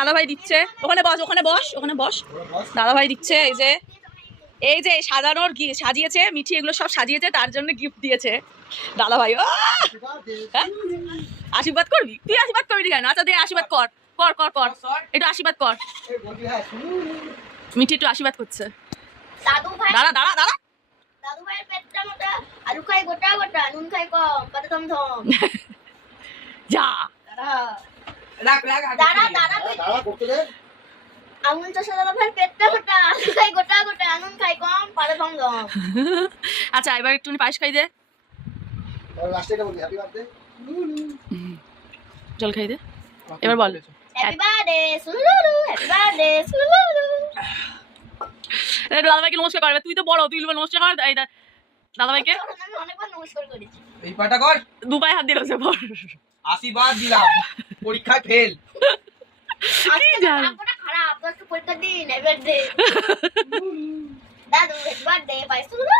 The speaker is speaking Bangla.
দাদাভাই দিচ্ছে, ওখানে বস ওখানে বস ওখানে বস। দাদাভাই দিচ্ছে এই যে সাজানোর সাজিয়েছে, মিঠি এগুলো সব সাজিয়েছে, তার জন্য গিফট দিয়েছে দাদাভাই। আশীর্বাদ করবি? তুই আশীর্বাদ করবি কেন? আচ্ছা দিয়ে আশীর্বাদ কর কর কর কর, একটু আশীর্বাদ কর। মিঠি একটু আশীর্বাদ করছে। দাঁড়া দাঁড়া দাঁড়া। দাদু ভাইয়ের পেটটা মোটা, আলু খাই গোটা গোটা, নুন খাই কম, পাতা থম থম। যা দাঁড়া দাঁড়া করতে দে। আঙুল চষা দাদু ভাইয়ের পেটটা মোটা, আলু খাই গোটা গোটা, নুন খাই কম, পাতা থম থম। আচ্ছা এবার একটু পায়েস খাই দে। জল খাই দে এবার বল। হ্যাপি বার্থডে সুলুলু, হ্যাপি বার্থডে সুলুলু। দাদাভাইকে নমস্কার করবে, তুই তো বড়, তুই নমস্কার কর। এই দাদাভাইকে আমি অনেকবার নমস্কার করেছি। এই পাটা কর, দু পায়ে হাত দিয়ে রয়েছে পর। আশীর্বাদ দিলাম, পরীক্ষায় ফেল। আজকে ভাগ্যটা খারাপ, তো একটু পরীক্ষা দিন। হ্যাপি বার্থডে দাদু, হ্যাপি বার্থডে পাই সুলুলু।